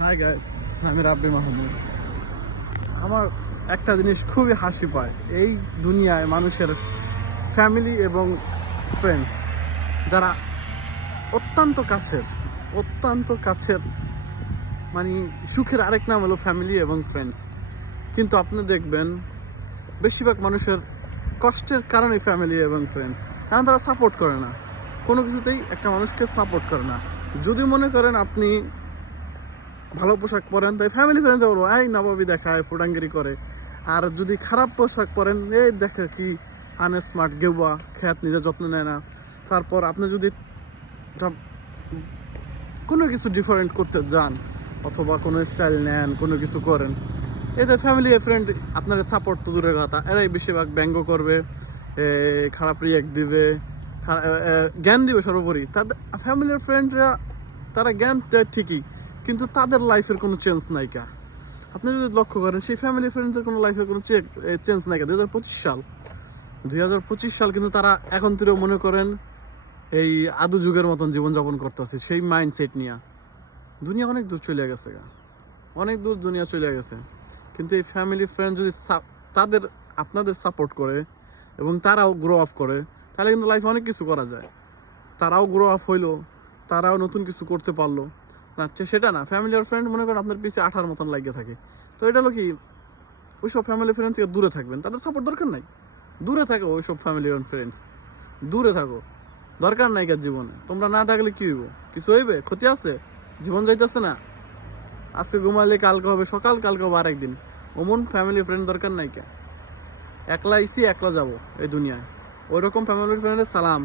Hi guys, আমি রাব্বি মাহমুদ। আমার একটা জিনিস খুবই হাসি পায়, এই দুনিয়ায় মানুষের ফ্যামিলি এবং ফ্রেন্ডস যারা অত্যন্ত কাছের মানে সুখের আরেক নাম হলো ফ্যামিলি এবং ফ্রেন্ডস। কিন্তু আপনি দেখবেন বেশিরভাগ মানুষের কষ্টের কারণে ফ্যামিলি এবং ফ্রেন্ডস, কারণ তারা সাপোর্ট করে না, কোনো কিছুতেই একটা মানুষকে সাপোর্ট করে না। যদি মনে করেন আপনি ভালো পোশাক পরেন তাই ফ্যামিলি ফ্রেন্ডস বলবো এই নবাবী দেখায়, ফুটাঙ্গিরি করে। আর যদি খারাপ পোশাক পরেন এই দেখে কি আনস্মার্ট, গেউয়া, খেত নিজের যত্ন নেয় না। তারপর আপনি যদি কোনো কিছু ডিফারেন্ট করতে যান অথবা কোনো স্টাইল নেন, কোনো কিছু করেন, এদের ফ্যামিলি ফ্রেন্ড আপনার সাপোর্ট তো দূরের কথা, এরাই বেশিরভাগ ব্যঙ্গ করবে, খারাপ রিয়াক্ট দিবে, জ্ঞান দিবে। সর্বোপরি তাদের ফ্যামিলির ফ্রেন্ডরা তারা জ্ঞান দেয় ঠিকই, কিন্তু তাদের লাইফের কোনো চেঞ্জ নাইকা। আপনি যদি লক্ষ্য করেন সেই ফ্যামিলি ফ্রেন্ডদের কোনো লাইফের কোনো চেঞ্জ নাইকা। 2025 সাল কিন্তু তারা এখন তুইও মনে করেন এই আদু যুগের মতন জীবনযাপন করতেছে সেই মাইন্ডসেট নিয়ে। দুনিয়া অনেক দূর চলে গেছে, অনেক দূর দুনিয়া চলে গেছে। কিন্তু এই ফ্যামিলি ফ্রেন্ড যদি তাদের আপনাদের সাপোর্ট করে এবং তারাও গ্রো আপ করে, তাহলে কিন্তু লাইফে অনেক কিছু করা যায়। তারাও গ্রো আপ হইলো, তারাও নতুন কিছু করতে পারলো না, সেটা না। ফ্যামিলি আর ফ্রেন্ড মনে করেন আপনার পিছিয়ে আঠার মতন লাগিয়ে থাকে। তো এটা হলো কি, ওইসব ফ্যামিলি ফ্রেন্ড থেকে দূরে থাকবেন, তাদের সাপোর্ট দরকার নাই। দূরে থাকো ওইসব ফ্যামিলি অ্যান্ড ফ্রেন্ডস, দূরে থাকো, দরকার নাই কার জীবনে। তোমরা না থাকলে কি হইব? কিছু হইবে? ক্ষতি আছে? জীবন যাইতেছে না? আজকে ঘুমালে কালকে হবে সকাল, কালকে হবে আরেকদিন। ওমন ফ্যামিলি ফ্রেন্ড দরকার নাই কে। একলা আইসি একলা যাবো এই দুনিয়ায়, ওইরকম ফ্যামিলি ফ্রেন্ডের সালাম।